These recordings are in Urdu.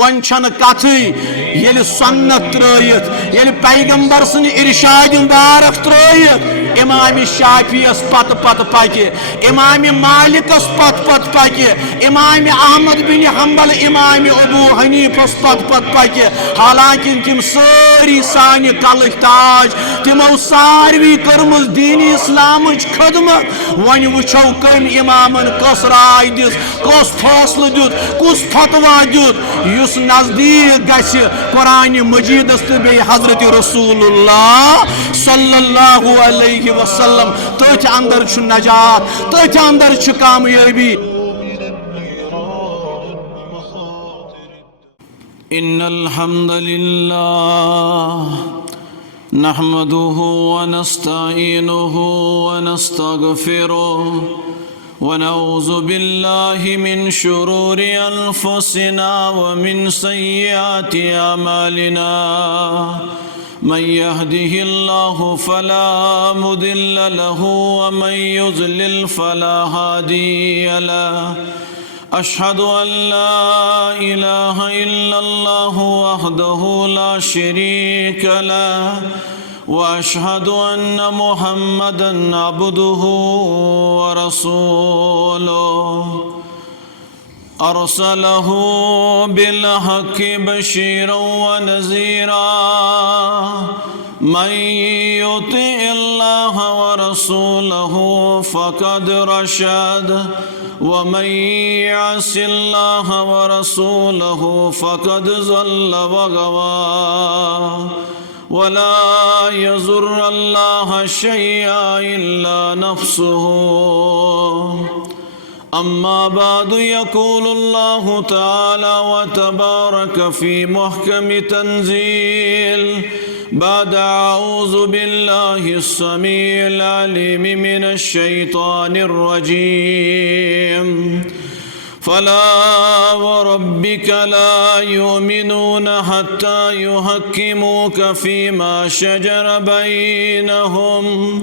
ون چھن کتھے یل سنت ترائیت یل پیغمبر سن ارشاد مبارک ترائیت امام شافعی اس پت پت پکہ امام مالک اس پت پت پکہ امام احمد بن حنبل امام ابو حنیف اس پت پت پکہ حالانکہ تم ساری سانہ کلک تاج تمو ساروی کرمز دین اسلام خدمت ون وچھو کم امامن کس رائے دس کس فیصلہ دیت کس فتوا دیت یس نزدیک گژھِ قرآن مجیدس تو بی حضرت رسول اللہ صلی اللہ علیہ وسلم تتھ اندر چھ نجات تتھ اندر چھ کامیابی ان الحمد للہ نحمده ونستعینه ونستغفره ونعوذ بالله من شرور أنفسنا ومن سيئات أعمالنا من يهده الله فلا مضل له ومن يضلل فلا هادي له أشهد أن لا إله إلا الله وحده لا شريك له وأشهد أن محمدًا عبده ورسوله أرسله بالحق بشيرا ونذيرا من يطع الله ورسوله فقد رشد ومن يعص الله ورسوله فقد ضل وغوى ولا يضر الله شيئا إلا نفسه أما بعد يقول الله تعالى وتبارك في محكم تنزيل بعد أعوذ بالله السميع العليم من الشيطان الرجيم فلا وربك لا يؤمنون حتى يحكموك فيما شجر بينهم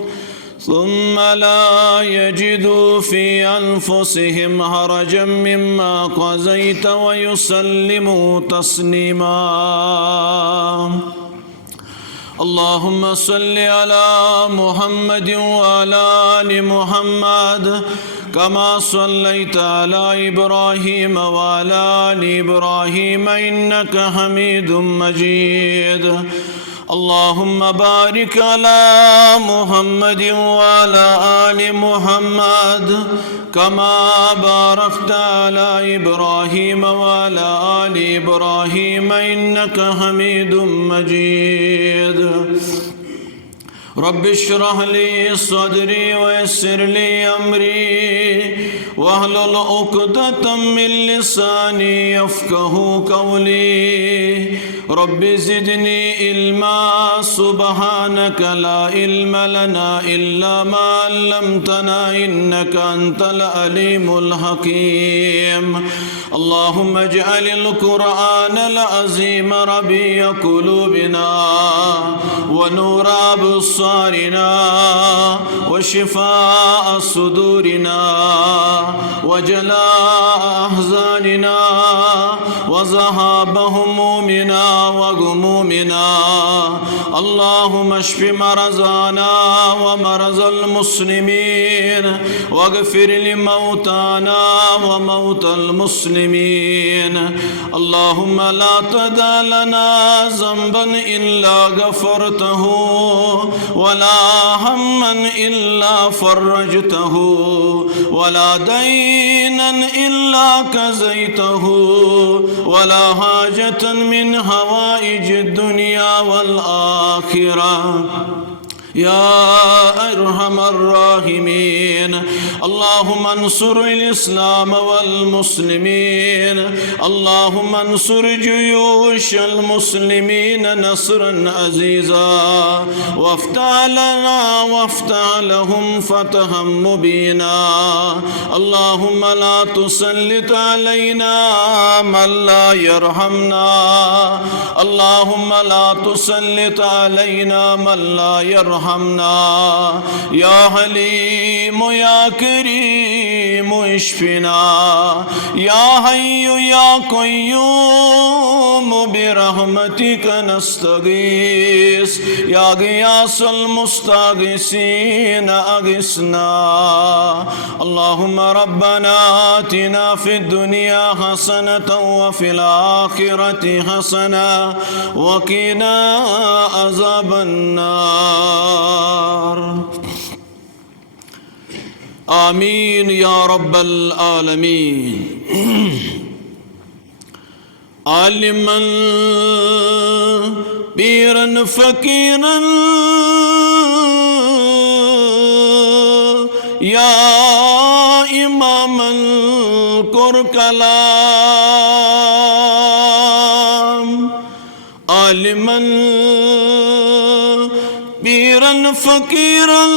ثم لا يجدوا في أنفسهم حرجا مما قضيت ويسلموا تسليما اللهم صل على محمد وعلى آل محمد كما صليت على إبراهيم وعلى آل إبراهيم إنك حميد مجيد اللهم بارك على محمد وعلى آل محمد كما باركت على إبراهيم وعلى آل إبراهيم إنك حميد مجيد رب اشرح لي صدري ويسر لي أمري واحلل عقدة من لساني يفقهوا قولي رب زدني علما سبحانك لا علم لنا إلا ما علمتنا إنك أنت العليم الحكيم اللهم اجعل القرآن العظيم ربيع قلوبنا ونور أبصارنا وشفاء صدورنا وجلاء أحزاننا وذهاب همومنا وغمومنا اللهم اشف مرضانا ومرضى المسلمين واغفر لموتانا وموتى المسلمين اللهم لا تدع لنا ذنبا إلا غفرته ولا هما إلا فرجته ولا دينا إلا قضيته ولا حاجة من هوائج الدنيا والآخرة يا أرحم الراحمين اللهم انصر الإسلام والمسلمين اللهم انصر جيوش المسلمين نصرا عزيزا وافتح لنا وافتح لهم فتحا مبينا اللهم لا تسلط علينا من لا يرحمنا اللهم لا تسلط علينا من لا يرحمنا يا حليم يا كريم اشفنا يا حي يا قيوم برحمتك نستغيث يا غياث المستغيثين أغثنا اللهم ربنا آتنا في الدنيا حسنة وفي الآخرة حسنة وقنا عذاب النار آمين يا رب العالمين عالما بيرا فقيرا يا إمام الكركلام عالما بيرا فقيرا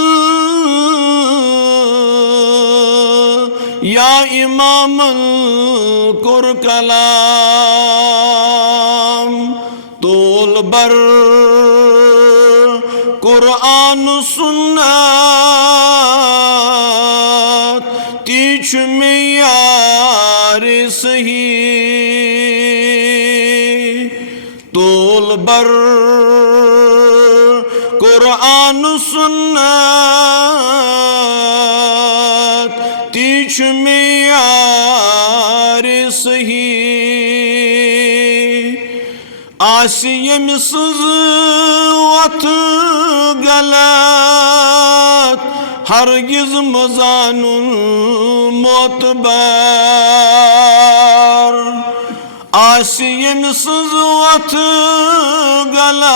يا إمام الكركلام طول بر قرآن سنت تیچ معیار صحیح طول بر قرآن سنت تیچ معیار صحیح آسیم سزوت غلط ہرگز مزانن معتبر آسیم سزوت غلط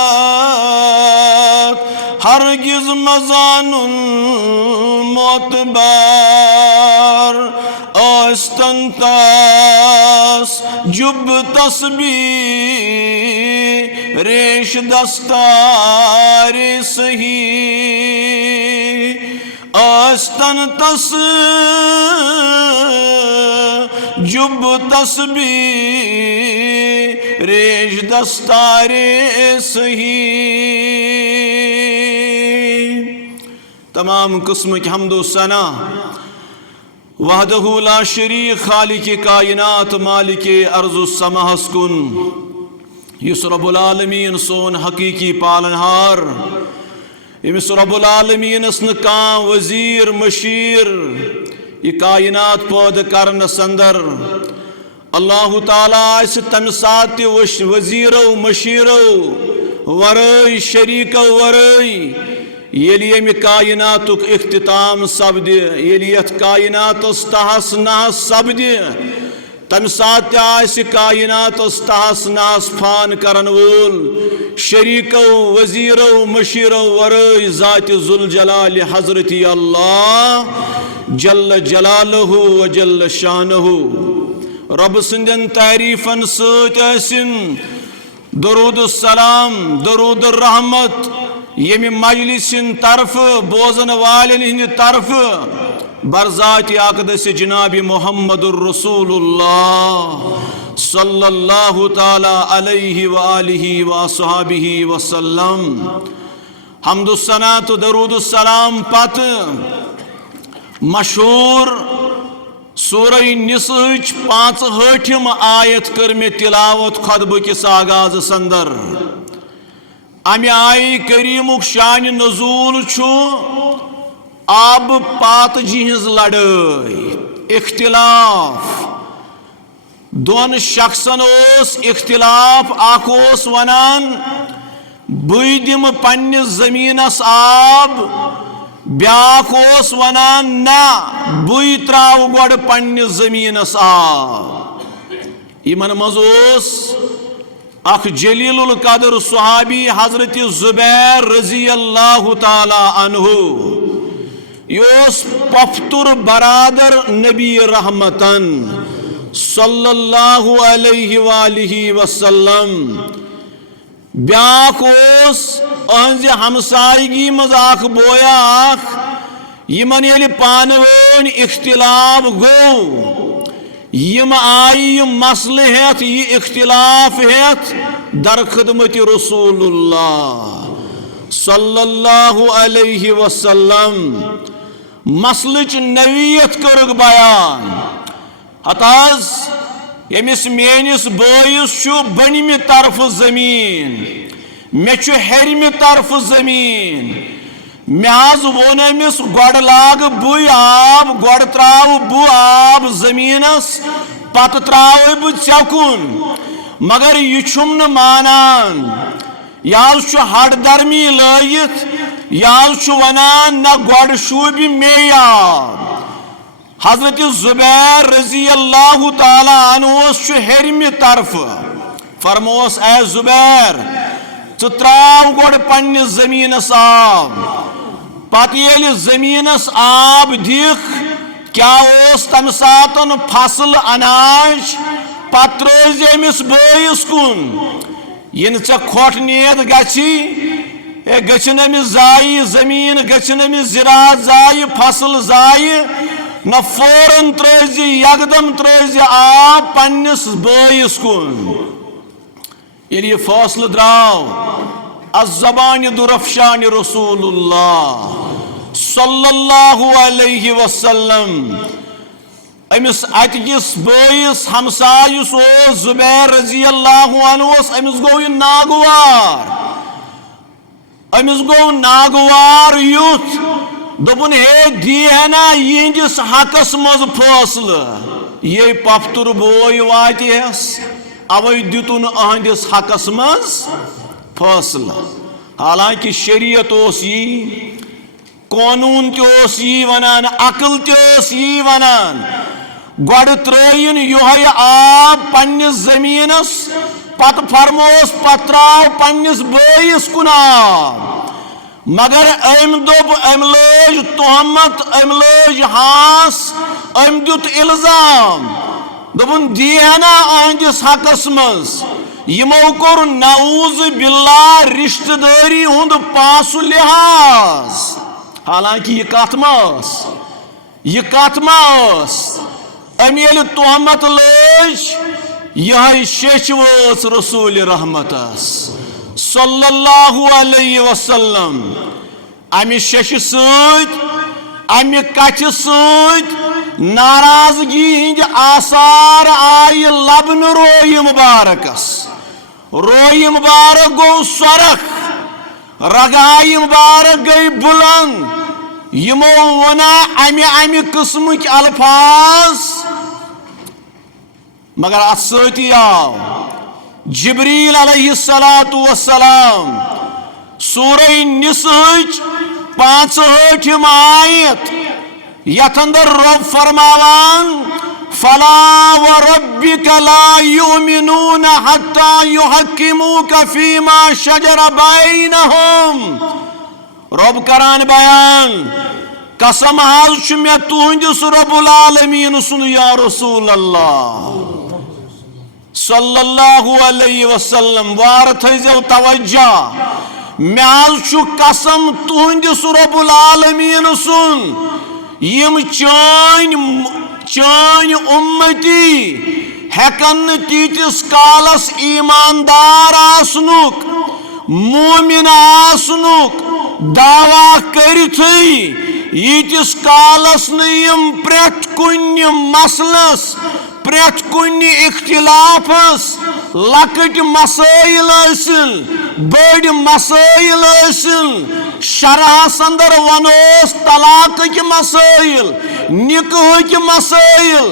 ہرگز مزانن معتبر آستن تاس جب تسبیح ریش دستار صحیح آستن تس جب تسبیح ریش دستار صحیح تمام قسم کی حمد و ثنا وحدہ لا شریک خالق کائنات مالک ارض السماء کن یس رب العالمین سون حقیقی پالنہار یمس رب العالمین کان وزیر مشیر یہ کائنات پود کرن سندر اللہ تعالیٰ اس تم سات وزیرو مشیرو ورئی شریکو ورئی یلی یم کائنات اختتام سپد یلی یت کائنات تحس نحس سپد تم سات کائنات تحس نحس فان کرن وول شریکو وزیرو مشیرو ورئی ذات ذوالجلال حضرت اللہ جل جلالہ و جل شانہ رب سندن تعریفن سن درود السلام درود الرحمت یمی مجلس طرف بوزن والن ہند طرف برذات اقدس جناب محمد الرسول اللہ صلی اللہ تعالی علیہ وآلہ وصحابہ وسلم حمد الثنا تو درود السلام پت مشہور سورہ نساء 65 آیت کر میں تلاوت خطبہ کس آغاز سندر امی آئی کریمک شان نزول چھو آب پات جہنز لڑائی اختلاف دون شخصن اوس اختلاف آکوس ونان بویدم پنیس زمینس آب بیاک اوس ونان نا بوی تراو گوڑ پنیس زمینس آب ایمن مزوس اخ جلیل القدر صحابی حضرت زبیر رضی اللہ تعالی عنہ یوس پفتر برادر نبی رحمتن صلی اللہ علیہ وآلہ وسلم بیاک اوس اہنزی ہمسائیگی مزاق بویاک یمن یلی پانوین اختلاف گو یم آئی مسئلہ ہیت یہ اختلاف ہیت در خدمت رسول اللہ صلی اللہ علیہ وسلم مسئلہ نویت کرگ بیان حتاز یمس میانس بٲیس چھُ بٔنمہِ طرفہٕ زٔمیٖن مےٚ چھُ ہیٚرمہِ طرفہٕ زٔمیٖن مےٚ حظ ووٚن أمِس گۄڈٕ لاگہٕ بٕے آب گۄڈٕ ترٛاوٕ بہٕ آب زٔمیٖنس پتہٕ ترٛاوَے بہٕ ژےٚ کُن مگر یہِ چھُم نہٕ مانان یہِ حظ چھُ ہٹھ درمی لٲیِتھ یہِ حظ چھُ ونان نہ گۄڈٕ شوٗبہِ مے آب حضرت زبیر رضی اللہ تعالیٰ عنہس چھُ ہیٚرمہِ طرفہٕ فرموس اے زبیر ژٕ ترٛاو گۄڈٕ پننِس زٔمیٖنس آب پتہٕ ییٚلہِ زٔمیٖنس آب دِکھ کیٛاہ اوس تمہِ ساتہٕ فصل اناج پتہٕ ترٛٲے زِ أمِس بٲیِس کُن یہِ نہٕ ژےٚ کھۄٹھ نِیَتھ گژھی ہے گٔژھِنۍ أمِس ضایہِ زٔمیٖن گٔژھِنۍ أمِس زِراعت ضایہِ فصل ضایہِ نہ فوراً ترٛٲے زِ یکدم ترٛٲے زِ آب پننِس بٲیِس کُن ییٚلہِ یہِ فٲصلہٕ درٛاو الزبانہِ دُرفشانِ رسول اللہ صلی اللہ علیہ وسلم أمِس اَتِکِس بٲیِس ہمساے یُس اوس زُبیر رضی اللہ عنہس أمِس گوٚو یہِ ناگوار أمِس گوٚو ناگوار یُتھ دوٚپُن ہے دیٖہا نا یِہنٛدِس حقس منٛز فٲصلہٕ یے پۄپھتُر بوے واتِہس اوے دِتُن أہنٛدِس حقس منٛز فٲصلہٕ حالانکہِ شریعت اوس یی قونوٗن تہِ اوس یی ونان عقل تہِ ٲس یی ونان گۄڈٕ ترٛٲیِن یِہوٚے آب پننِس زٔمیٖنس پتہٕ فرمووس پتہٕ ترٛاو پننِس بٲیِس کُن آب مگر أمۍ دوٚپ أمۍ لٲج تہمت أمۍ لٲج ہانٛس أمۍ دیُت الزام دوٚپُن دیٖہا نا أہنٛدِس حقس منٛز یِمو کوٚر نعوذ باللہ رشتہٕ دٲری ہُنٛد پانٛسہٕ لحاظ حالانکہِ یہِ کتھ ما ٲس أمۍ ییٚلہِ تہمت لٲج یِہوٚے شیٚچھ وٲژ رسوٗلِ رحمتس صلی اللہ علیہ وسلم امہِ شیٚچھِ سۭتۍ امہِ کتھِ سۭتۍ ناراضگی ہٕنٛدۍ آثار آیہِ لبنہٕ رویہِ مبارکس رویہِ مبارک گوٚو سۄرخ رگایہِ مبارک گٔے بُلند یِمو ووٚنا امہِ قٕسمٕکۍ الفاظ مگر اتھ سۭتی آو جبریل علیہ الصلاۃ والسلام سورہ نساءٕچ 65 آیت یتھ اندر رب فرماوان فلا وربك لا يؤمنون حتى يحكموك فيما شجر بينهم رب کران بیان قسم حظ چھُ مےٚ تُہنٛدِس رب العالمیٖن سُنٛد یا رسول اللہ صلی اللہ علیہ وسلم وارٕ تھٲیزیو توجہ مےٚ حظ چھُ قسم تُہنٛدِس رب العالمیٖن سُنٛد یِم چٲنۍ اُمتی ہٮ۪کن نہٕ تیٖتِس کالس ایٖماندار آسنُک مومِن آسنُک دعوا کٔرِتھٕے ییٖتِس کالس نہٕ یِم پرٛٮ۪تھ کُنہِ مسلس پرٛٮ۪تھ کُنہِ اختلافس لۄکٕٹۍ مسٲیِل ٲسِن بٔڑۍ مسٲیِل ٲسِن شرحس اندر ونوس طلاقٕکۍ مسٲیِل نکاحٕکۍ مسٲیِل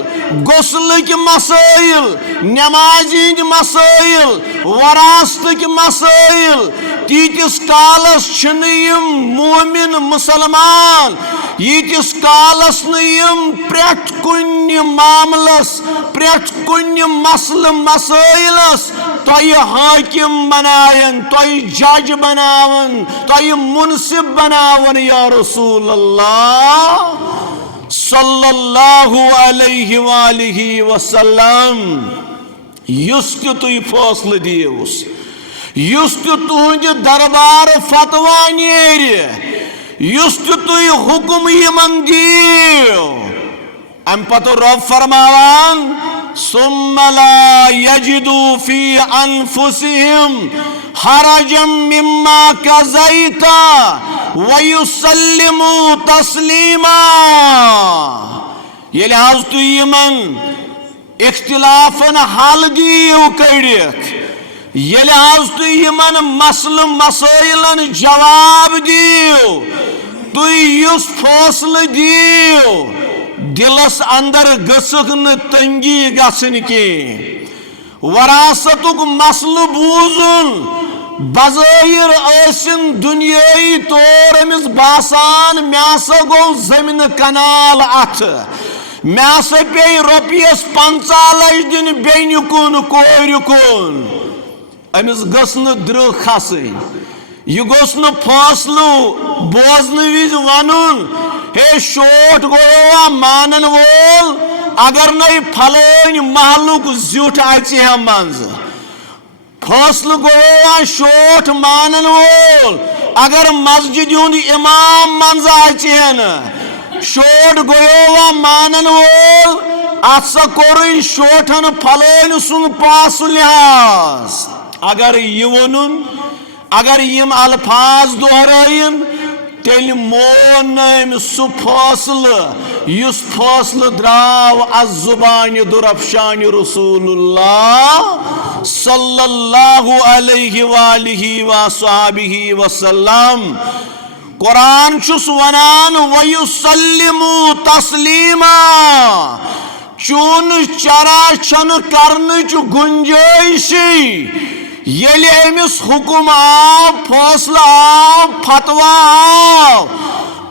غسلٕکۍ مسٲیِل نمازِ ہٕنٛدۍ مسٲیِل وراثتٕکۍ مسٲیِل تیٖتِس کالس چھِنہٕ یِم مومِن مُسلمان ییٖتِس کالس نہٕ یِم پرٛٮ۪تھ کُنہِ معاملس پرٛٮ۪تھ کُنہِ مسلہٕ مسٲیلس تۄہہِ حٲکِم بناون تۄہہِ جج بناون تۄہہِ مُنصِف بناون یا رسول اللہ صلی اللہ علیہ وآلہ وسلم یُس تہِ تُہۍ فٲصلہٕ دِیوٗس یُس تہِ تُہنٛدِ دربارٕ فتوا نیرِ یُس تہِ تُہۍ حُکم یِمن دِیِو امہِ پتہٕ رب فرماوان ثم لا يجدوا في أنفسهم حرجا مما قضيت ويسلموا تسليما ییٚلہِ حظ تُہۍ یِمن اختلافن حل دیو کڑت یل آز تھی یمن مسل مسائلن جواب دیو تھی اس فیصلہ دیو دلس اندر گسک ن تنگی گھن کی وراثتک مسل بوزن بظاہر ٲسِن دنیائی طور امس باسان مے سا گو زمین کنال اتھ مے سا پی رۄپیس 50 لچھ دن بیٚنہِ کُن کورِ کُن امس گٔژھ نہٕ درٛہ کھسٕنۍ یہ گوٚژھ نہٕ فٲصلہٕ بوزنہٕ وِزِ ونُن ہے شوٹ گوٚوا مانن وول اگر نَے پھلٲنۍ محلُک زیُٹھ اژِ ہے منٛزٕ فٲصلہٕ گوٚوا شوٹ مانن وول اگر مسجد ہُنٛد امام منٛزٕ اژِ ہے نہٕ شوٹ گوٚوا مانن وول اتھ سا کوٚرُے شوٹن پھلٲنۍ سُنٛد پاسہٕ لحاظ اگر یہ ونُن اگر یم الفاظ دہرائن تیل مون أمس سُہ فٲصلہٕ یُس فٲصلہٕ درٛاو از زبانہِ دُرافشانہِ رسول اللہ صلی اللہ علیہ وآلہ وصحبہ وسلم قرآن چھُس ونان وَيُسَلِّمُوا تسلیما چون چرا چھن کرنٕچ گنجٲیشی ییٚلہِ أمِس حکم آو فٲصلہٕ آو فتویٰ آو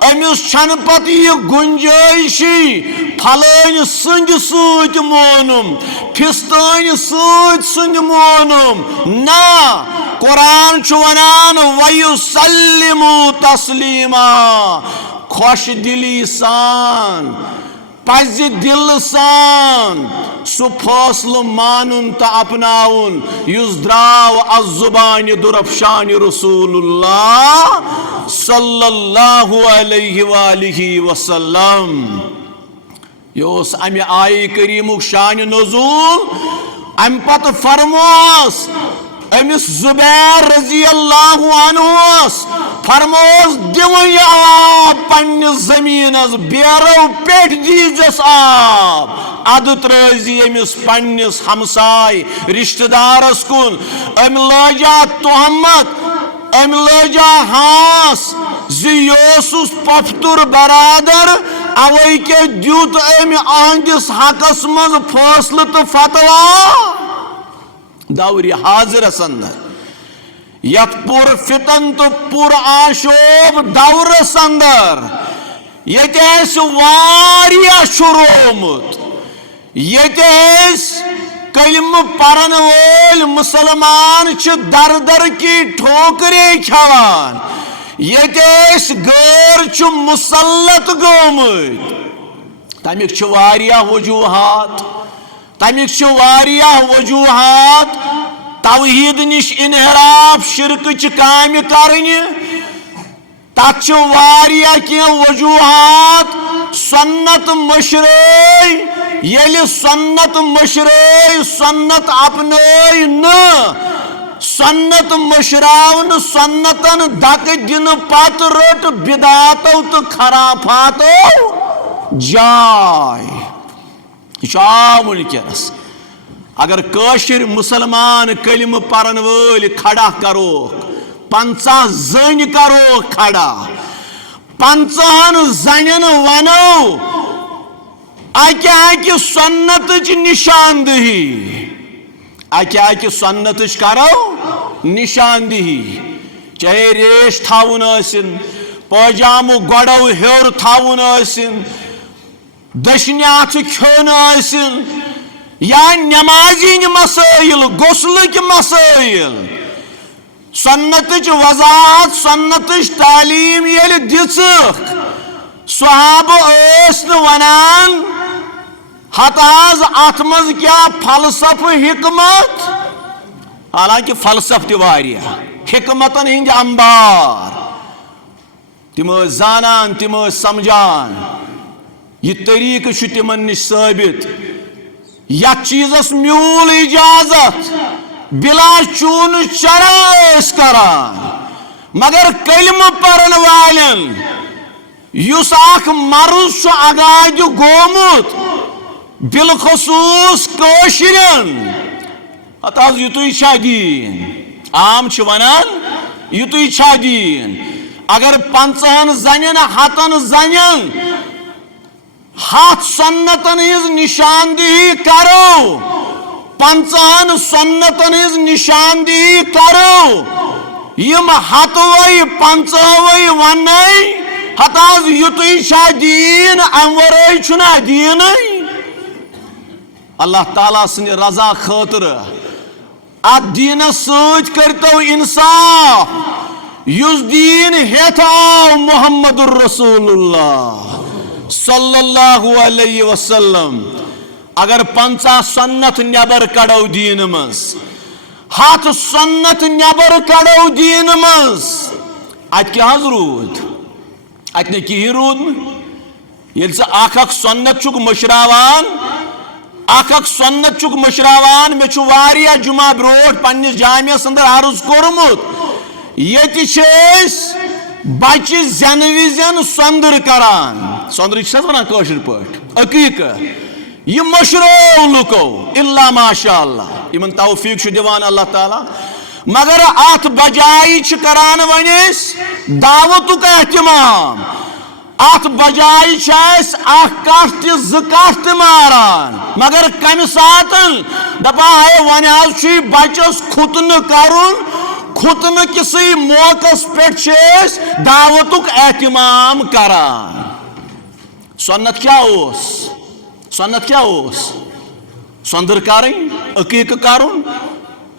أمِس چھنہٕ پتہٕ یہِ گنجٲیشی پھلٲنۍ سٕنٛدِ سۭتۍ مونُم فِستٲنۍ سٕنٛدِ مونُم نہ قرآن چھُ ونان وَيُسَلِّمُوا تسلیما خوش دلی سان پزِ دل سان سُہ فٲصلہٕ مانُن تہٕ اپناوُن یُس درٛاو از زبانہِ دُرافشانہِ رسول اللہ صلی اللہ علیہ وآلہ وسلم یہ اوس امہِ آیہِ کریٖمُک شانہِ نزول امہِ پتہٕ فرموس امس زبیر رضی اللہ عنہ فرموس دِوٕ یہِ آب پننِس زمینس بیرو پٮ۪ٹھ دیٖزٮ۪س آب ادٕ ترٲزِ أمِس پننِس ہمساے رشتہٕ دارس کُن أمۍ لٲجا تہمت أمۍ لٲجا ہانس زِ یہِ اوسُس پۄپھتُر برادر اوے کے دیُت أمۍ أہنٛدِس حقس منٛز فٲصلہٕ تہٕ فتویٰ دور حاضرس اندر یت پور فتن تو پور آشوب دورس اندر یت واریاہ شروعمت یت کلمہ پرن وول مسلمان چھ در در کی ٹھوکرے کھوان یت غیر چھ مسلط گومت تمیک چھ واریاہ وجوہات توحید نش انحراف شرک کام کرنی تت واریاہ کینٛہہ وجوہات سنت مشرٲے ییٚلہِ سنت مشرٲے سنت اپنٲے نہٕ سنت مشراون سنتن دکہٕ دنہٕ پتہٕ رٔٹ بدعاتو تہٕ خرافاتو جاے یہ آو ونکس اگر کٲشِر مسلمان کلمہ پرن وٲلۍ کھڑا کروکھ 50 زٔنۍ کروکھ کھڑا 50 زنٮ۪ن ونو اکہِ سنتٕچ نشاندہی اکہِ سنتٕچ کرو نشاندہی چاہے ریش تھاوُن ٲسِن پٲجامہٕ گۄڈو ہیوٚر تھاوُن ٲسِن دشنہِ اتھٕ کھیوٚن ٲسِن یا نمازِ ہٕنٛدۍ مسٲیل غسلٕکۍ مسٲیل سنتٕچ وضاحت سنتٕچ تعلیٖم ییٚلہِ دِژٕکھ صحابہٕ ٲسۍ نہٕ ونان ہتہٕ حظ اتھ منٛز کیٛاہ فلسفہٕ حکمت حالانکہِ فلسفہٕ تہِ واریاہ حکمتن ہٕنٛدۍ انبار تِم ٲسۍ زانان تِم ٲسۍ سمجھان یہ طریقہ چھُ تِمن نش ثٲبت یتھ چیزس میوٗل اجازت بلا چوٗنہٕ چرا ٲسۍ کران مگر کلمہ پرن والٮ۪ن یُس اکھ مرض چھُ اگادِ گوٚمُت بالخصوص کٲشرٮ۪ن ہتہٕ حظ یُتُے چھا دیٖن عام چھِ ونان یُتُے چھا دیٖن اگر 50 زنٮ۪ن 100 زنٮ۪ن 100 سنتن ہٕنٛز نشاندہی کرو 50 سنتن ہٕنٛز نشاندہی کرو یم 100 50 وننے ہتہٕ حظ یُتُے چھا دیٖن امہِ ورٲے چھُنا دیٖنٕے اللہ تعالیٰ سٕنٛدِ رضا خٲطرٕ ات دیٖنس سۭتۍ کٔرتو انصاف یُس دیٖن ہیٚتھ آو محمد الرسول اللہ صلی اللہ علیہ وسلم اگر 50 سنت نیبر کڑو دین مز 100 سنت نیبر کڑو دین مز ات کیا حظ رود ات نے کی رود یل سے اکھ سنت چک مشراوان اکھ سنت چک مشراوان میں چھو واریہ جمعہ بروٹ پننس جامعہ اندر عرض کورمت یتی چھس بچہ زین وزن سندر کران سندر چھس ونان کٲشر پٲٹھۍ عقیقہ یہ مشرو لکو الا ماشاء اللہ یمن توفیق چھ دیوان اللہ تعالیٰ مگر ات بجائی چھ کران ونس دعوتک اہتمام ات بجائی چھس اکھ کٹھ تہ زٕ کٹھ تہ ماران مگر کمہ ساتن دپان ہے ون حظ چھ بچس ختنہ کرن ختنہ کسی موقع پہ دعوتک اہتمام کران سنت کیا اوس سنت کیا اوس سندر کریں عقیقہ کرن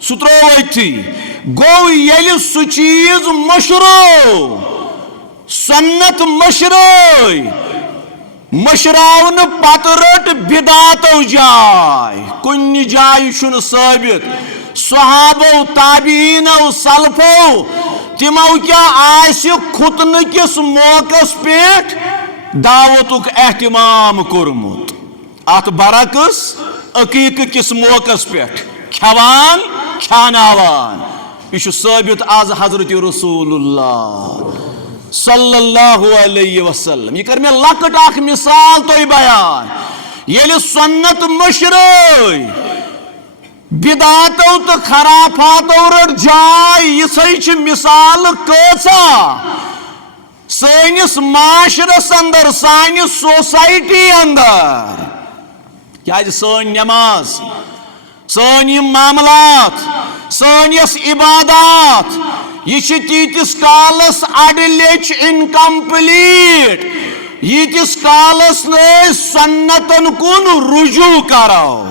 سہ ترو اتھی گو یل سہ چیز مشرو سنت مشرٲے مشراون پتہ رٹ بدعاتو جاے کن جائے چھُنہٕ ثابت صحابو تابعینو سلفو تمو کیا آسہِ ختنہ کس موقع پہ دعوتک اہتمام کورمت ات برعکس عقیقہ کس موقع پہ کھیوان کھاناوان یہ ثابت آز حضرت رسول اللہ صلی اللہ علیہ وسلم یہ کر میں لکٹ اخ مثال تو بیان یل سنت مشرٲے بدعاتو تو خرافاتو رٹ جائے یہ مثال کۭژاہ سٲنِس معاشرس اندر سانہِ سوسائٹی اندر کیازِ سٲنۍ نماز سٲنۍ یِم معاملات سٲنۍ یۄس عبادات یہ چھِ تیٖتِس کالس اڑٕ لیٚچھ انکمپلیٹ ییٖتِس کالس نہٕ أسۍ سنتن کُن رجوع کرو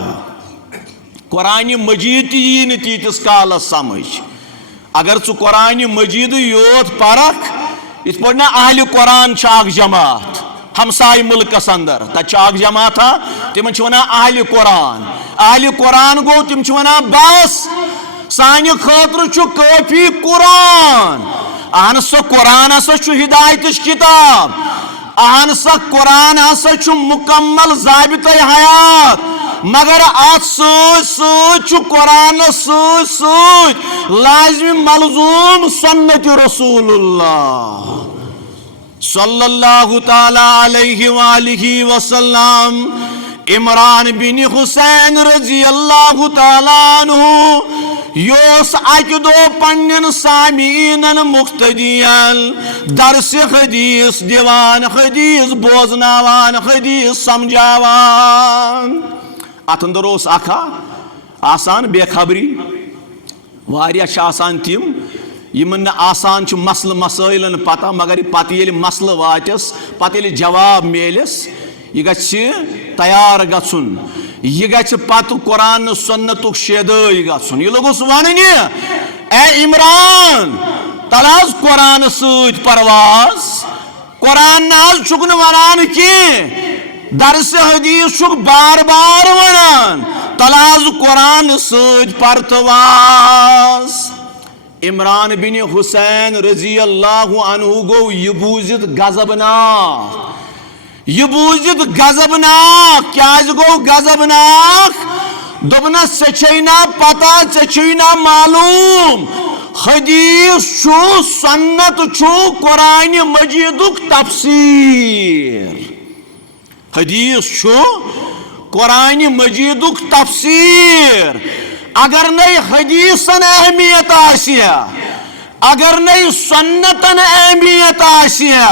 قرآن مجید تہِ یی نہٕ تیٖتِس کالس سمجھ اگر ژٕ قرآن مجید یوت پرکھ یِتھ پٲٹھۍ نا اہلِ قرآن چھِ اکھ جماعت ہمسائے ملکس اندر تتہِ چھِ اکھ جماعت تِمن چھِ ونان اہلِ قرآن گوٚو تِم چھِ ونان بس سانہِ خٲطرٕ چھُ کٲفی قرآن اہن سا قرآن ہسا چھُ ہدایتٕچ کتاب اہن سا قرآن ہسا چھُ مکمل ضابطۂ حیات مگر ات سۭتۍ قرآنس سۭتۍ لازمی ملزوم سنت رسول اللہ صلی اللہ تعالی علیہ وآلہ وسلم عمران بن حسین رضی اللہ تعالیٰ عنہ یوس اکہ دو پنن سامعینن مقتدین درس حدیث دیوان حدیث بوزناوان حدیث سمجھاوان ات اندر اوس اکھا آسان بے خبری واریاہ چھِ آسان تِم یمن نہٕ آسان چھُ مسلہٕ مسائلن پتہ مگر پتہٕ ییٚلہِ مسلہٕ واتٮ۪س پتہٕ ییٚلہِ جواب میلٮ۪س یہ گژھِ تیار گژھُن یہ گژھِ پتہٕ قرآن سنتُک شیدٲے گژھُن یہ لوٚگُس وننہِ اے عمران تل حظ قرآن سۭتۍ پرواز قرآن نہ حظ چھُکھ نہٕ ونان کینٛہہ درس حدیث چھُکھ بار بار ونان تل حظ قرآن سۭتۍ پرتواز عمران بن حسین رضی اللہ عنہ گو یہ بوزت غضبناک یہ بوزت غضبناک کیاز گو غضبناک دوپنس ژےٚ چھے نا پتہ ژےٚ چھُے نا معلوم حدیث چھُ سنت چھُ قرآن مجیدُک تفسیر حدیث چھُ قرآن مجیدک تفسیر اگر نئی حدیثن اہمیت آسیا اگر نئی سنتن اہمیت آسیا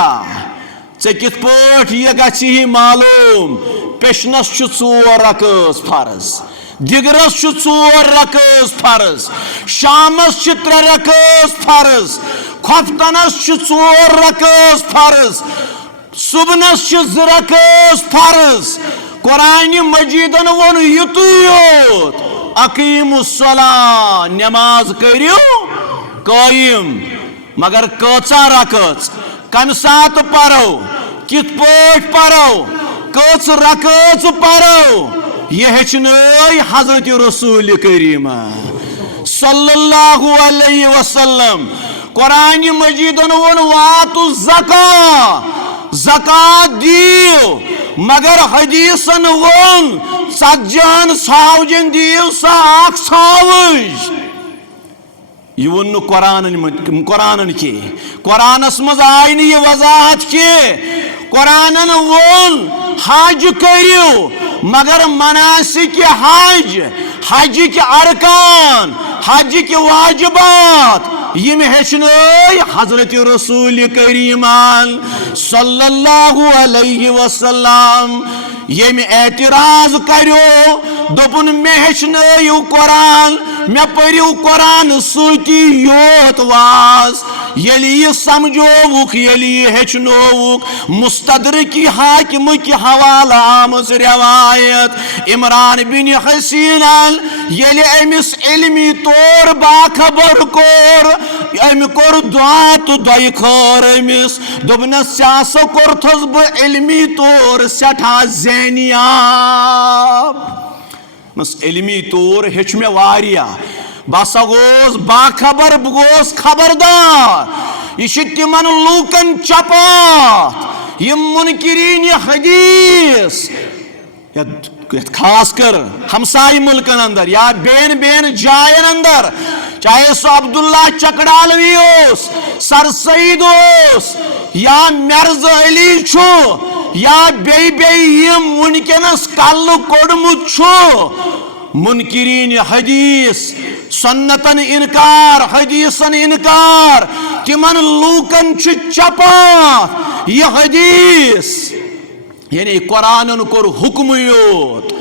ژے کِتھ پٲٹھۍ یہِ گژھی معلوم پیشنس چھُ 4 رکٲژ فرض دِگرس چھُ 4 رکٲژ فرض شامس چھِ 3 رکٲژ فرض کھۄفتنس چھِ 4 رکٲژ فرض صبحنس چھِ 2 رکٲژ فرض قرآن مجیدن ووٚن یُتُے یوت اقیموا الصلاة نماز کٔرِو قٲیِم مگر کۭژاہ رکٲژ کمہِ ساتہٕ پرو کِتھ پٲٹھۍ پرو کٔژ رکٲژ پرو یہ ہیٚچھنٲے حضرت رسول کریمہ صلی اللہ علیہ وسلم قرآن مجیدن ووٚن واتو زکات دیو مگر حدیثن ووٚن 40 ژھاوجن دیو سا اکھ ژھاوج یہ ووٚن نہٕ قرآنن کی قرآنس مز آئی نہٕ یہ وضاحت کی قرآنن ووٚن حج کٔرِو مگر مناسک حج حجک ارکان حجک واجبات یم ہیٚچھنٲے حضرت رسول کریمان صلی اللہ علیہ وسلم یم اعتراض کریو دوپن مے ہیٚچھنٲیِو قرآن مے پٔرِو قرآن سۭتی یوت واز ییٚلہِ یہِ سمجھووُکھ ییٚلہِ یہِ ہیٚچھنووُکھ مستدرک حاکمٕکۍ حوالہٕ آمٕژ روایت عمران بن حسینن ییٚلہِ أمِس علمی طور باخبر کوٚر أمۍ کوٚر دعا تہٕ دۄیہِ خٲر أمِس دوٚپنس ژےٚ ہسا کوٚرتھس بہٕ علمی طور سٮ۪ٹھاہ زینیاب علمی طور ہیٚچھ مےٚ واریاہ بہٕ ہسا گوس باخبر بہٕ گوس خبردار یہ چھِ تِمن لوٗکن چپات یِم منکرین حدیث یتھ خاص کر ہمسائی ملکن اندر یا بین جائن اندر چاہے سو عبداللہ چکڑالوی اوس سر سید اوس یا مرز علی چھو یا یم ونکس کل کوڑمت چھو منکرین حدیث سنتن انکار حدیثن انکار تمن لوکن چھ چپات یہ حدیث یعنی قرآن کور حکم یوت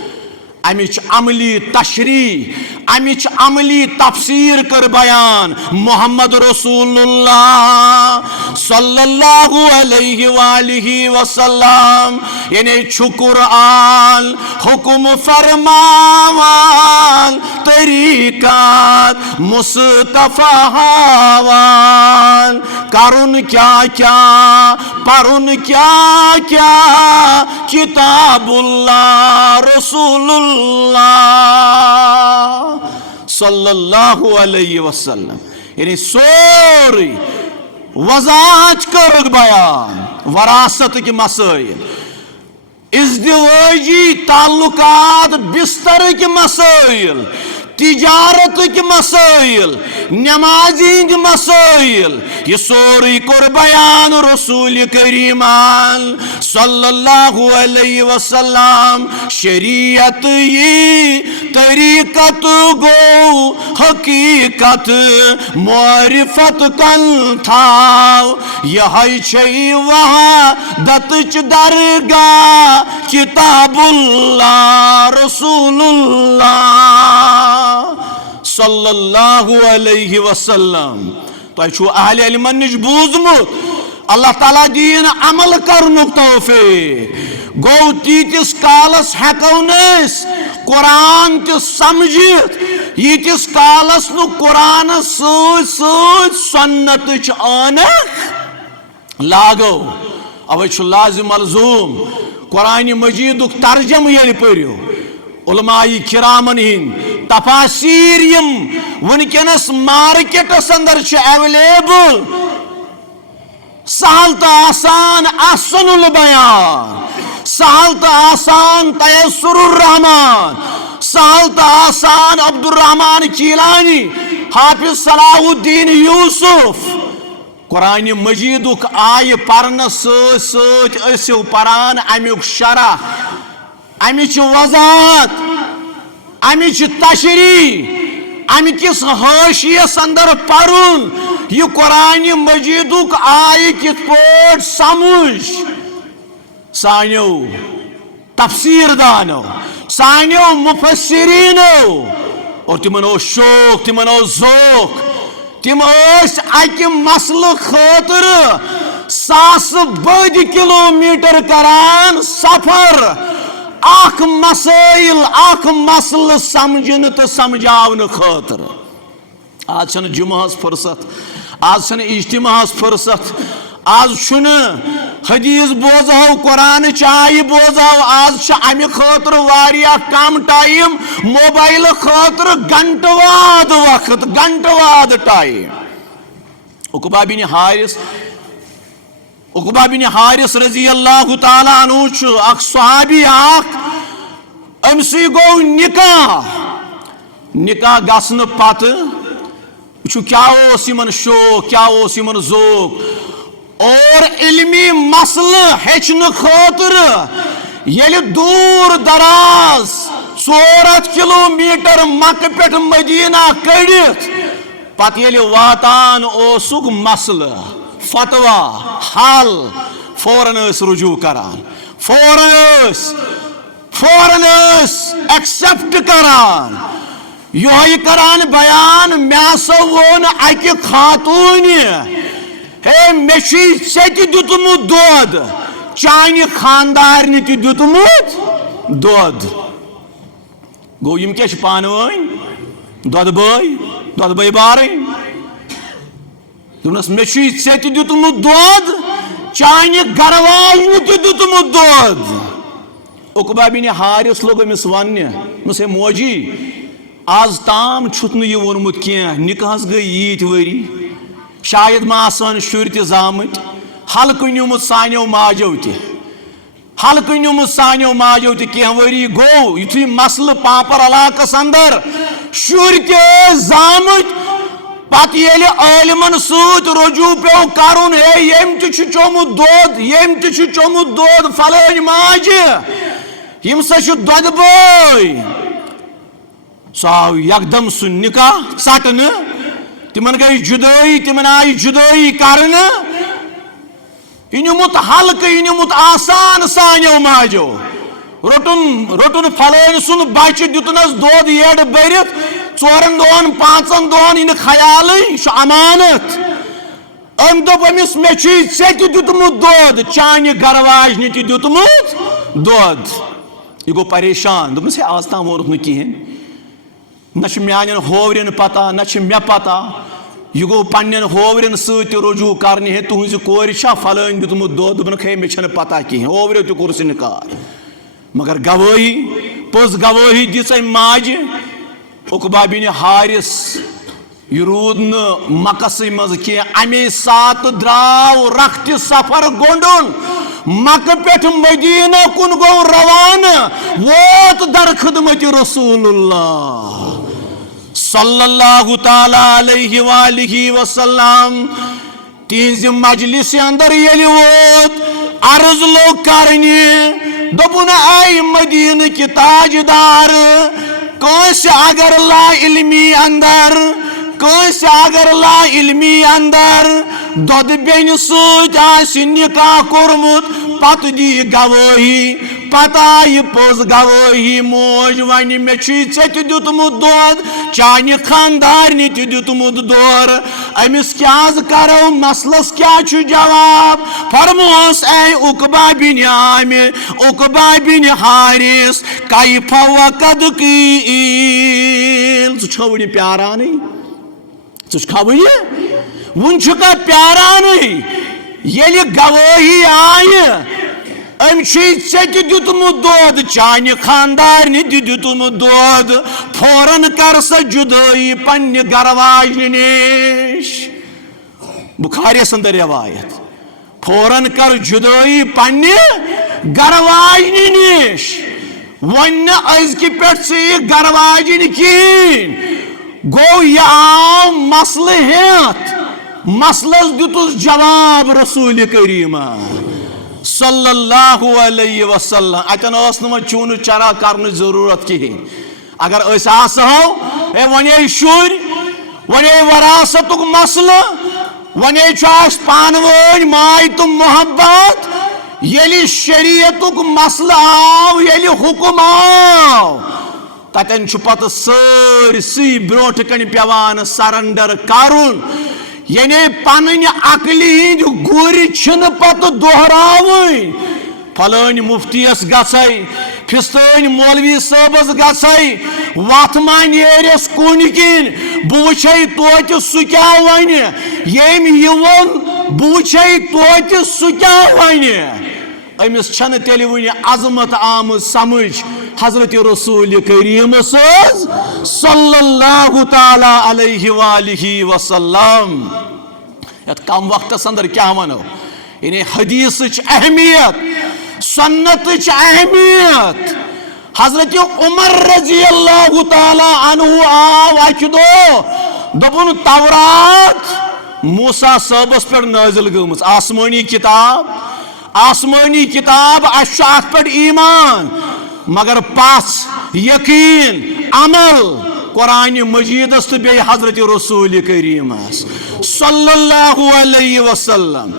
امچ عملی تشریح امچ عملی تفسیر کر بیان محمد رسول اللہ صلی اللہ علیہ وآلہ وسلم یعنی چھ قرآن حکم فرماوان طریقات مصطفیٰ ہاوان کرن کیا پرن کیا کتاب اللہ رسول اللہ صلی اللہ علیہ وسلم یعنی سوری وضاحت کرک بیان وراثت کی مسائل ازدواجی تعلقات بستر کی مسائل تجارت کی مسائل نمازی کی مسائل یہ سوری کور بیان رسول کریمان صلی اللہ علیہ وسلم شریعت یہ طریقت گو حقیقت معرفت کن تھاو یہ چھئی وحدت درگاہ کتاب اللہ رسول اللہ صلی اللہ علیہ وسلم تو چھو اہل علمن نش بوزمت اللہ تعالیٰ دین عمل کرنک توفیق گو تیتس کالس ہیکو نس قرآن تی سمجھت یتس کالس نو قرآن سۭتۍ سنت چھ آنک لاگو اوے چھ لازم ملزوم قرآن مجیدک ترجمہ ییٚلہِ پٔرِو علماء کرامن ہند تفاسیر یم ونکس مارکیٹس اندر چھ اویلیبل سہل تو آسان احسن البیان سہل تو آسان تیسر الرحمان سہل تو آسان عبد الرحمن کیلانی حافظ صلاح الدین یوسف قرآن مجیدک آئی پرن ست پران امیک شرح امچ وضاحت امچ تشریح ام کس حاشیس اندر پرن یہ قرآن مجید آئی کت پٲٹھۍ سمجھ سانیو تفسیر دانو سانیو مفسرینو اور تمن اوس شوق تمن اوس ذوق تم ٲسۍ اکہ مسلہٕ خٲطرٕ ساسہٕ بٔدۍ کلومیٹر کران سفر اخ مسائل اخ مسئلہ سمجھن تو سمجھاون خاطر آج چھن جمعہ فرصت آج چھن اجتماع فرصت آج چھن حدیث بوزہو قرآن چاہی بوزہو آج چھ امی خاطر واریا کم ٹائم موبائل خاطر گھنٹواد وقت گھنٹواد ٹائم عقبہ بن حارث رضی اللہ تعالیٰ عنہ اخ صحابی امسی گو نکاح گسن پتہ کیا یمن شوق کیا یمن ذوق اور علمی مسئلہ ہچن خاطر یل دور دراز 400 کلومیٹر مکہ پہ مدینہ کڑت پتہ یل واتان اوسک مسئلہ فتوا حل فوراً رجوع کران فوراً ایکسپٹ کران یہ کران بیان مے سا وون اکہ خاتون ہے مے ژےٚ دیُتمُت دۄد چانہِ خاندارنہِ تہِ دیُتمُت دۄد گوٚو یِم کیٛاہ چھِ پانہٕ ؤنۍ دۄدٕ بٲے بارٕنۍ دوٚپنَس مےٚ چھُے ژےٚ تہِ دیُتمُت دۄد چانہِ گرٕواجنہِ تہِ دیُتمُت دۄد عقبہ بن حارث لوگ أمِس وننہِ دوٚپنَس ہے موجی آز تام چھُتھ نہٕ یہِ ووٚنمُت کینٛہہ نِکاحس گٔے ییٖتۍ ؤری شاید ما آسان شُرۍ تہِ زامٕتۍ حلقہٕ نیوٗمُت سانیو ماجو تہِ حلقہٕ نیوٗمُت سانیو ماجو تہِ کینٛہہ ؤری گوٚو یُتھُے مسلہٕ پاپر علاقس اندر شُرۍ تہِ ٲسۍ زامٕتۍ پتہٕ ییٚلہِ عٲلمن سۭتۍ رجوع پیوٚو کرُن ہے ییٚمۍ تہِ چھُ چوٚمُت دۄد ییٚمۍ تہِ چھُ چوٚمُت دۄد فلٲنۍ ماجہِ یِم سا چھِ دۄدٕ بٲے سُہ آو یکدم سُہ نکاح ژٹنہٕ تمن گئی جدٲیی تمن آیہِ جدٲیی کرنہٕ یہِ نیوٗمُت حلقہٕ یہِ نیوٗمُت آسان سانیو ماجو روٚٹُن فلٲنۍ سُنٛد بچہِ دیُتنس دۄد یٔڈ بٔرِتھ 4 دۄہن 5 دۄہن یہِ نہٕ خیالٕے یہِ چھُ امانت أمۍ دوٚپ أمِس مےٚ چھُے ژےٚ تہِ دیُتمُت دۄد چانہِ گرٕواجنہِ تہِ دیُتمُت دۄد یہِ گوٚو پریشان دوٚپنس ہے آز تام ووٚنُتھ نہٕ کِہیٖنۍ نہ چھُ میانٮ۪ن ہوورٮ۪ن پتہ نہ چھِ مےٚ پتہ یہِ گوٚو پننٮ۪ن ہوورٮ۪ن سۭتۍ تہِ رجوع کرنہِ ہے تُہنزِ کورِ چھا فلٲنۍ دیُتمُت دۄد دوٚپنکھ ہے مےٚ چھنہٕ پتہ کِہیٖنۍ ہوورٮ۪و تہِ کوٚرُس انکار مگر گوٲہی پوٚز گوٲہی دِژ أمۍ ماجہِ عقبہ بن حارث یہِ روٗد نہٕ مکسٕے منٛز کینٛہہ امے ساتہٕ درٛاو رکھتہِ سفر گۄنڈُن مکہ پٮ۪ٹھ مدینہ کُن گوٚو روانہٕ ووت در خدمتِ رسول اللہ صلی اللہ تعالیٰ علیہ وآلہ وسلم تہنزِ مجلسہِ اندر ییٚلہِ ووت عرض لوگ کرنہِ دوٚپُن اے مدینہ کہِ تاجدار کٲنٛسہِ اگر لا علمی اندر کٲنٛسہِ اگر لا علمی اندر دۄدٕ بیٚنہِ سۭتۍ آسہِ نکاح کوٚرمُت پتہٕ دِیہِ گوٲہی پتہٕ آیہِ پوٚز گوٲہی موج ونہِ مےٚ چھُے ژےٚ تہِ دیُتمُت دۄد چانہِ خاندارنہِ تہِ دیُتمُت دور أمِس کیٛاہ حظ کرو مسلس کیٛاہ چھُ جواب فرموس اے عقبہ بن عامر عقبہ بن حارث کیف وقد قیل ژٕ چھُکھا وُنہِ پیارانٕے ژٕ چھُکھا وُنہِ چھُکھا پیارانٕے ییٚلہِ گوٲہی آیہِ أمۍ چھُے ژےٚ تہِ دیُتمُت دۄد چانہِ خاندارنہِ تہِ دیُتمُت دۄد فوراً کر سا جدٲیی پننہِ گرٕواجنہِ نِش بخاریَس اندر روایت فوراً کر جدٲیی پننہِ گرٕواجنہِ نِش وۄنۍ نہٕ أزکہِ پٮ۪ٹھ ژٕ گرٕواجِنۍ کِہیٖنۍ گوٚو یہِ آو مسلہٕ ہٮ۪تھ مسلس دیُتُس جواب رسول کریٖمہ صلی اللہ علیہ وسلم اتن نم چون چرا کرن ضرورت کہین اگر اس آسہو ونے شر ونے وراثت مسئلہ ونے چاس پانوین مائی تم محبت یلی شریعت مسئلہ آو یلی حکم آو تتن پتہ سرسی بروٹ کن پیوان سرنڈر کرن یعنی پنن عقلی ہند گوری چھن پتہ دہراوین پھلٲنۍ مفتیس گژھے پھستٲنۍ مولوی صٲبس گژھے وتھ ما نیرس کُن کِن بہٕ وٕچھے توتہِ سُہ کیٛاہ وَنہِ ییٚمۍ یہِ ووٚن بہٕ وٕچھے توتہِ سُہ کیٛاہ وَنہِ أمِس چھنہٕ تیٚلہِ وٕنہِ عظمت آمٕژ سمجھ حضرت رسول کریم صلی اللہ تعالی علیہ وآلہ وسلم یت کم وقتس اندر کیا ونو یعنی حدیث اہمیت سنت اہمیت حضرت عمر رضی اللہ تعالی عنہ آو اکہ دو دپن تورات موسیٰ صاحبس پر نازل گمز آسمانی کتاب اس ات پر ایمان مگر پس یقین عمل قرآن مجیدس تو بی حضرت رسول کریم صلی اللہ علیہ وسلم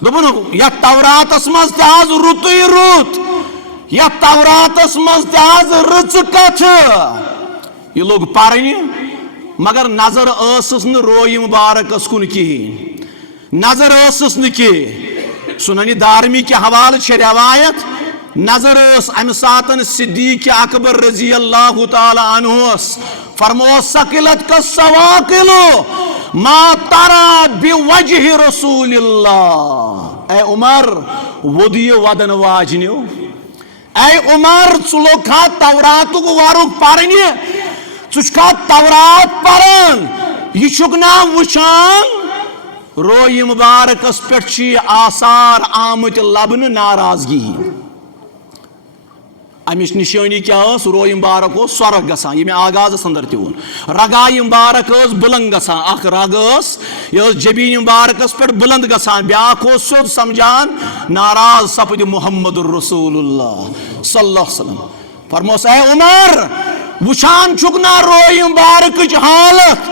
دپن یا توراتس مز تاز رُتُے رُت یا توراتس مز تاز رٕژ کتھ یہ لوگ پرنہِ مگر نظر ٲسٕس نہٕ رویہِ مبارکس کُن کِہیٖنۍ نظر ٲسٕس نہٕ کینٛہہ سنن دارمی کے حوالہ چھ روایت نظر اس امہ ساتن صدیق اکبر رضی اللہ تعالی عنہ فرمو ثقلت کا سواقل ما ترى بوجه رسول اللہ اے عمر ودی ودن واجنیو اے عمر ژلو کھا تورات ورک پرنہ ژھا تورات پرن یہ چھک نا وچھان روی مبارکس پہ آثار آمت لبن ناراضگی امچ نشانی کیا روی مبارک سورخ گسان یہ میں آغاز اندر تون رگائی مبارک بلند گسان اخ رگ یہ جبین مبارکس پہ بلند گسان بیاکھ سیود سمجھان ناراض سپد محمد الرسول اللہ صلی اللہ علیہ وسلم فرموس اے عمر وچھان چھکنا روی مبارک حالت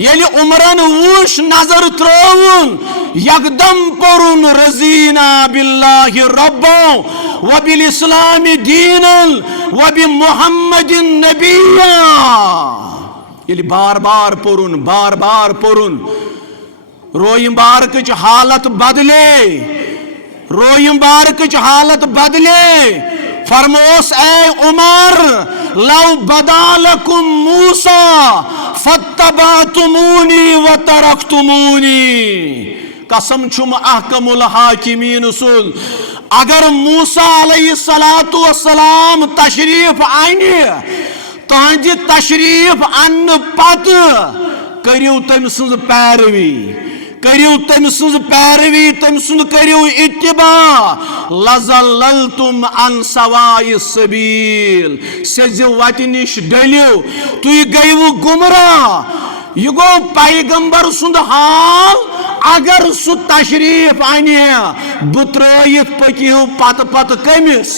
یلی عمرن وش نظر ترون یکدم پرن رضینا باللہ ربا وبالاسلام دینا وبمحمد نبیا یلی بار بار پرن روی مبارک حالت بدلے فرموس اے عمر لو بدا لکم موسیٰ فاتبعتمونی وترکتمونی قسم چھم احکم الحاکمین سن اگر موسیٰ علیہ السلام تشریف آئینی تہنجی تشریف ان پت کریو تم سنز پیروی تم سن کریو اتباع لزللتم عن سوائی السبیل سیز وتی نش ڈلیو تو یہ گئیو گمراہ یہ گو پیغمبر سند حال اگر سو تشریف آنیا بترائیت پکیو پت کمس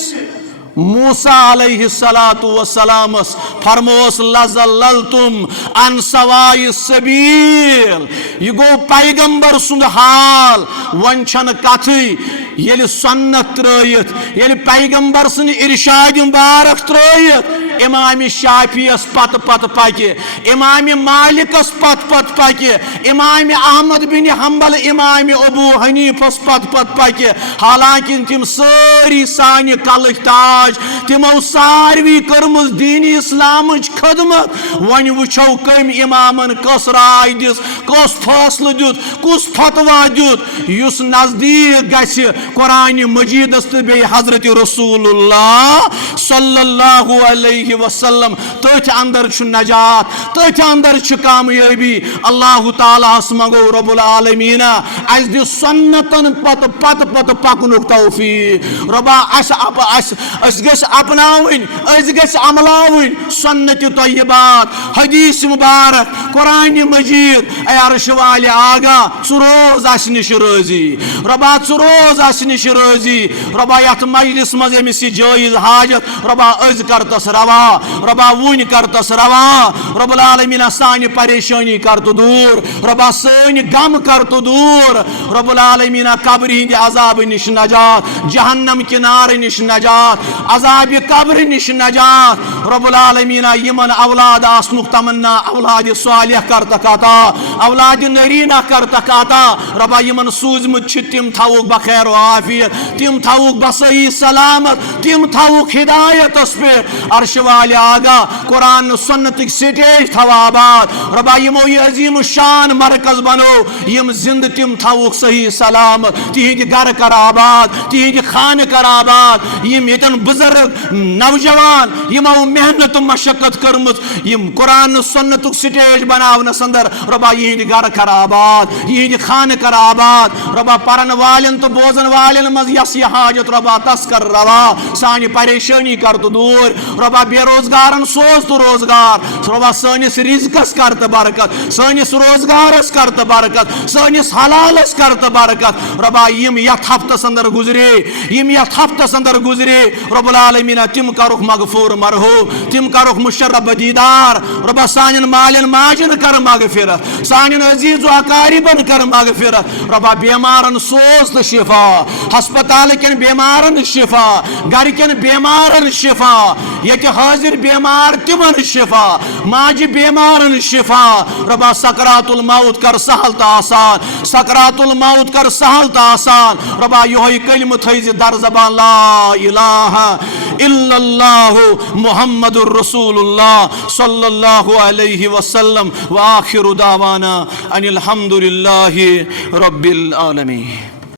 موسیٰ علیہ السلام فرموس لزللتم عن سوائی السبیل یہ گو پیغمبر سند حال ونچن کتھی یلی سنت ترائیت یلی پیغمبر سن ارشاد مبارک ترائیت امام شافعی اس پت پاکے امام مالک اس پت پاکے امام احمد بن حنبل امام ابو حنیف اس پت پاکے حالانکہ تم ساری سانی کلک تاج تمو ساروی کرمز دین اسلام خدمت ون وچھو کم امامن کس رائے دس کس فاصلہ دیت کس فتوا دیت یس نزدیک گژھِ قرآن مجیدس تو بی حضرت رسول اللہ صلی اللہ علیہ وسلم تتھ اندر چھ نجات تتھ اندر چھ کامیابی اللہ تعالیٰ اس منگو رب العالمین اس دی سنتن پت پکنک توفیق ربا اس گس اپناوین اس گس عملاوین سنت طیبات حدیث مبارک قرآن مجید اے عرش والی آگا ژٕ روز اس نش روزی ربا ژٕ روز اس مجلس نش روزی ربا یت مجلس مز یمس یہ جائز حاجت ربا از کرتس روا ربا ون کرتس روا رب العالمین سانہ پریشانی کرت دور ربا سن غم کرت دور رب العالمین قبر ہند عذاب نش نجات جہنم کنار نش نجات عذاب قبر نش نجات رب العالمین یمن اولاد آسنک تمنا اولاد صالح کرتک عطا اولاد نرینہ کرتک عطا ربا یمن سوزمت چھ تم تھوک بخیر و عافیت تم تھوک بصحیح سلامت تم تھوک ہدایت اس پہ عرش والے آگا قرآن سنتک سٹیج تھو آباد ربا یمو یہ عظیم شان مرکز بنو یم زند تم تھوک صحیح سلامت تہند گھر کر آباد تہند خان کر آباد یم یتن بزرگ نوجوان یمو محنت و مشقت کرمت یم قرآن سنتک سٹیج بناونس اندر ربا یہند گھر کر آباد یہند خان کر آباد ربا پرن والن تو بوزن والن مز یس یہ حاجت ربا تس کر روا سانہ پریشانی کر تو دور ربا بے روزگارن سوز تو روزگار ربا سانس رزقس کر تو برکت سانس روزگارس کر تو برکت سانس حلالس کر تو برکت ربا یم یت ہفتس اندر گزرے یم یت ہفتس اندر گزرے رب العالمین تم کرک مغفور مرحوم تم کرک مشرب دیدار ربا سانن مالن ماجن کر مغفرت سانن عزیز و اقاربن کر مغفرت ربا بیمارن سوز تو شفا ہسپتال کن بیمارن شفا گھر کن بیمارن شفا یہ حاضر بیمار تمن شفا ماجہ بیمارن شفا ربا سکرات الموت کر سہل تو آسان سکرات الموت کر سہل تو آسان ربا یہ کلمہ تھیز در زبان لا الہ الا اللہ محمد الرسول اللہ صلی اللہ علیہ وسلم وآخر دعوانا ان الحمد للہ رب العالمین.